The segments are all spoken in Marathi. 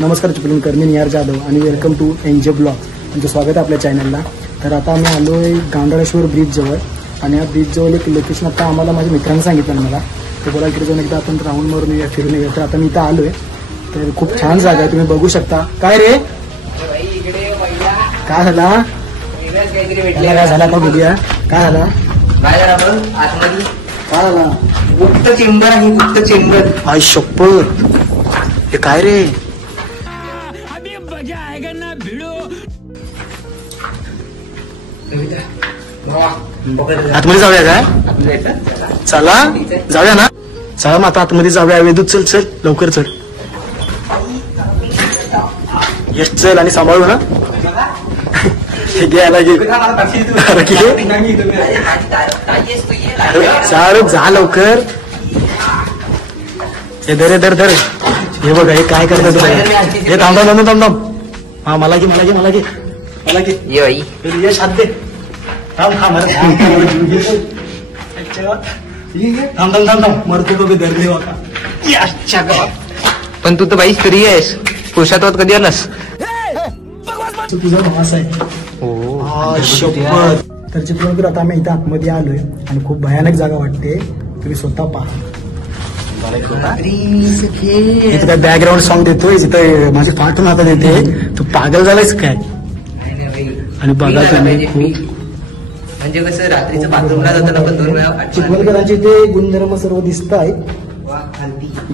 नमस्कार चिपळूणकर, मी निहार जाधव आणि वेलकम टू एनजे ब्लॉग. तुमचं स्वागत आहे आपल्या चॅनलला. तर आता आम्ही आलो आहे गांडाळेश्वर ब्रिजजवळ आणि या ब्रिजजवळ एक लोकेशन आता आम्हाला माझ्या मित्रांनी सांगितलं मला. तर बोला इकडे जाऊन एकदा आपण राऊंड मारून येऊया, फिरून येऊया. तर आता मी इथं आलो आहे. तर खूप छान जागा आहे, तुम्ही बघू शकता. काय रे काय झाला काय झाला का बघूया. काय झाला काय झाला. गुप्त चेंबर आहे, गुप्त चेंबर. आई शपथ, हे काय रे. आतमध्ये जाऊया काय. चला जाऊया ना. चला मग आता आतमध्ये जाऊया. वेदू चल चल लवकर चल. यश चल आणि सांभाळू ना. हे घ्यायला चालू जा लवकर. हे धर धर धर. हे बघा हे काय करतात. हे थांब थांब थांब थांब. हा मला घे मला घे मला घे मला घे. यश हात दे. थांब थांब थांब थांब थांब थांब. मरतो तो धरले का. पण तू तर बाईस फ्री आहेस. पुरुषात कधी आलास. तुझा भास आहे. तर चिपळूणकर आता आम्ही इथं आतमध्ये आलोय आणि खूप भयानक जागा वाटते. तुम्ही स्वतः पहा. इथं बॅकग्राऊंड सॉन्ग देतोय. इथं माझी फाटून आता देते. तू पागल झालायस काय. आणि बघा तुम्ही खूप म्हणजे कसं रात्रीचं बाथरूमला जाताना आपण 2 वेळा चिपळूणकरांचे ते गुणधर्म सर्व दिसत आहेत.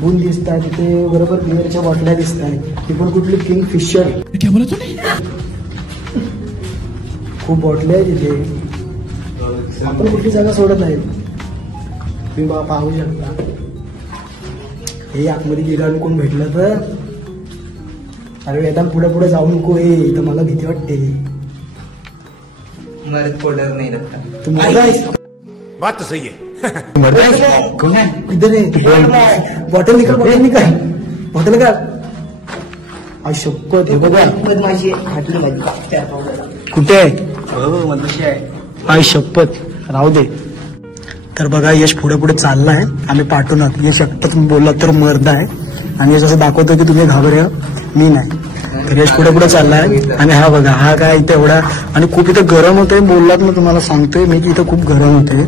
गुण दिसत आहेत तिथे. बरोबर बिअरच्या बॉटल्या दिसत आहेत. ती पण कुठली किंग फिशर. खूप बॉटल्या आहेत तिथे. आपण कुठली जागा सोडत नाही. तुम्ही पाहू शकता. हे आतमध्ये गेल्यावर कोण भेटलं तर. अरे वेदांत पुढे पुढे जाऊ नको. हे तर मला भीती वाटते. मरत पडर नाही रखता. तू मरलायस. बात तो सही है. इधर बॉटल निकाल बॉटल निकाल बॉटल का. शपथ हे बघा कुठे आहे. आई शपथ राहू दे. तर बघा यश पुढे पुढे चाललाय. आम्ही पाठवणार. यश एकटा तुम्ही बोलला तर मर्द आहे आणि यश असं दाखवतो की तुम्ही घाबऱ्या मी नाही. तर यश पुढे पुढे चाललाय आणि हा बघा हा काय इथे एवढा. आणि खूप इथं गरम होतंय. बोललात ना तुम्हाला सांगतोय मी की इथं खूप गरम होते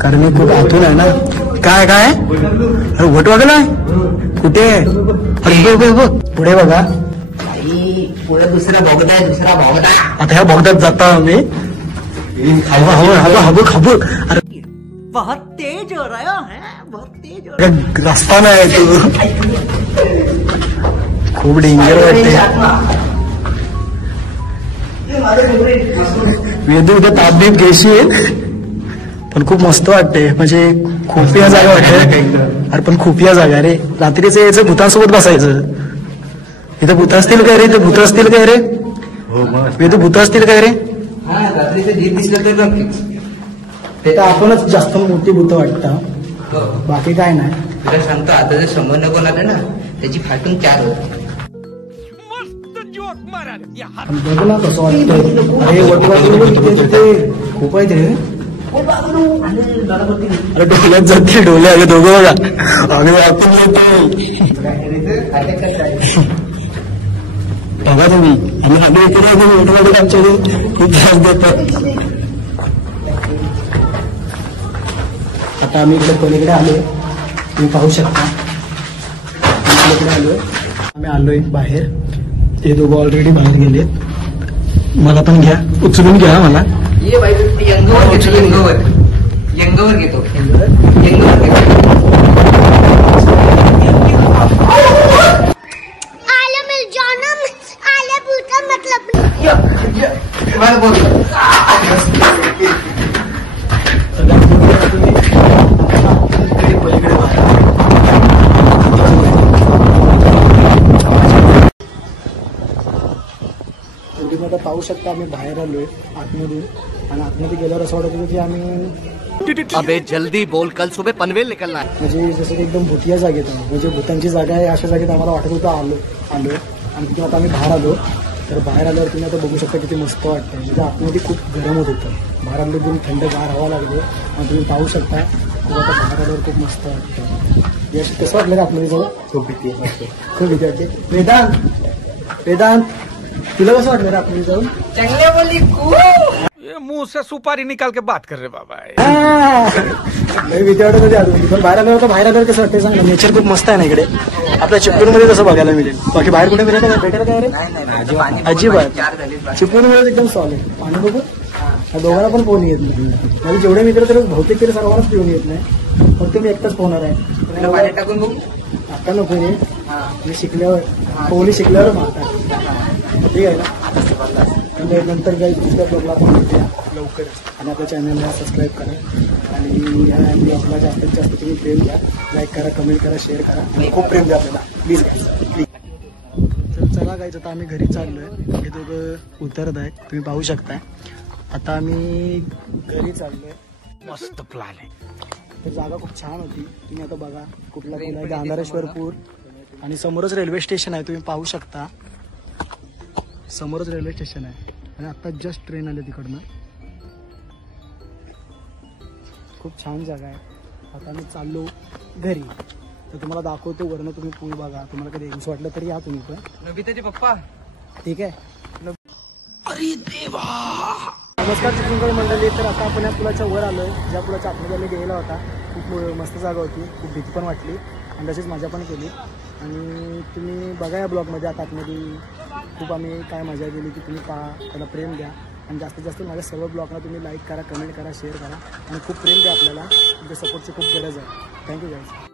कारण हे खूप आतून आहे ना. काय काय अरे वट वागला कुठे. अरे पुढे बघा. पुढे दुसरा भोगदा आहे. दुसरा भोगदा. आता ह्या भोगद्यात जाता आम्ही. हवा हवा हवा हबक हबक. अरे बहुत तेज हो रहा है. बहुत तेज हो रहा है. रस्ता नाही तू. खूप डेंजर वाटते. वेदू उद्या ताप बीप घेशील पण खूप मस्त वाटते. म्हणजे खुफिया जागा वाटते. अरे पण खुफिया जागा रे. रात्रीचं यायचं भूतांसोबत बसायचं. इथं भूत असतील काय रे. इथं भूत असतील काय रे. वेदू भूत असतील काय रे. रात्रीचं जीत दिसलं तर नक्कीच. ते तर आपणच जास्त मोठी भूत वाटतं. बाकी काय नाही. तुला सांगतो आता जर समोर नको आलं ना त्याची फाटून 4 होत. बघ ना कसं वाटतं. अरे वटवागुळ खूप आहेत रे. अरे डोक्यात जाते डोले. अगे दोघं बघा आम्ही बघा तुम्ही. आम्ही आम्ही वटवागुळ आमच्याकडे खूप त्रास देतात. आता आम्ही इकडे पलीकडे आलोय. तुम्ही पाहू शकता. पलीकडे आलोय. आम्ही आलोय बाहेर. ते दोघं ऑलरेडी बाहेर गेलेत. मला पण घ्या. उचलून घ्या मला. ये बाई यंगवर घेतो. यंगवर घेतो. यंगवर घेतो. आले मिल जाना. आले भूता मतलब मला बोल. आता पाहू शकता आम्ही बाहेर आलोय आतमधून. आणि आतमध्ये गेल्यावर असं वाटत होतं की आम्ही अबे जल्दी बोल कल सुबह पनवेल निकलना है. म्हणजे जसं की एकदम भूतिया जागेत आहे. म्हणजे भूतांची जागा आहे अशा जागेत आम्हाला वाटत होतं आलोय. आणि तिथून आता आम्ही बाहेर आलो. तर बाहेर आल्यावर तुम्ही आता बघू शकता किती मस्त वाटतं. म्हणजे आतमध्ये खूप गरम होत होतं. बाहेर आलो एकदम थंडगार हवा लागली. आणि तुम्ही पाहू शकता खूप आता बाहेर आल्यावर खूप मस्त वाटतं. यश कसं वाटलं का आतमध्ये जाऊ. खूप भीती वाटते. वेदांत वेदांत तुला कसं वाटलं रे आपण जाऊन? ये मुंह से सुपारी निकाल के बात कर रहे बाबा. नाही भीती वाटत होती अजून, पण बाहेर आल्यावर बाहेर आल्यावर कसं वाटतं सांग ना. नेचर खूप मस्त आहे ना इकडे, आपल्या चिपळूणमध्ये तसं बघायला मिळेल. बाकी बाहेर कुठे भेटेल काय रे? अजिबात चिपळूणमध्ये एकदम सॉलिड पाणी बघू. या दोघांना पण पोहणी येत नाही. माझे जेवढे मित्र तर बहुतेक तरी सर्वांनाच पिऊन येत नाही. फक्त मी एकटाच पोहणार आहे. आता नको रे, मी शिकल्यावर पोहणी शिकल्यावर मारतात. ठीक आहे ना. नंतर काही दुसऱ्या ब्लॉगला आपण भेटूया लवकरच. आणि आपल्या चॅनलला सबस्क्राईब करा आणि या ब्लॉगला जास्तीत जास्त तुम्ही प्रेम द्या. लाईक करा, कमेंट करा, शेअर करा आणि खूप प्रेम द्या आपल्याला प्लीज प्लीज. तर चला गाईज, आता आम्ही घरी चाललोय. हे दोघं उतरत आहेत, तुम्ही पाहू शकताय. आता आम्ही घरी चाललोय. मस्त प्लॅन आहे. तर जागा खूप छान होती. तुम्ही आता बघा कुठला पूल आहे, गांधारेश्वर पूल. आणि समोरच रेल्वे स्टेशन आहे, तुम्ही पाहू शकता. समोरच रेल्वे स्टेशन आहे आणि आता जस्ट ट्रेन आली तिकडनं. खूप छान जागा आहे. आता आम्ही चाललो घरी. तर तुम्हाला दाखवतो वरनं, तुम्ही पूल बघा. तुम्हाला कधी यायचं वाटलं तरी या तुम्ही पण. नबिताचे पप्पा. ठीक आहे. अरे देवा. नमस्कार चिपळूणकर मंडळी. तर आता आपण या पुलाच्या वर आलोय, ज्या पुलाच्या आतमध्ये आम्ही गेला होता. खूप मस्त जागा होती, खूप भीती पण वाटली आणि तशीच मजा पण केली. आणि तुम्ही बघा या ब्लॉगमध्ये. आता आतमध्ये खूप आम्ही काय मजा केली की तुम्ही पहा, त्याला प्रेम द्या. आणि जास्तीत जास्त माझ्या सर्व ब्लॉगला तुम्ही लाईक करा, कमेंट करा, शेअर करा आणि खूप प्रेम द्या. आपल्याला तुमच्या सपोर्टची खूप गरज आहे. Thank you guys.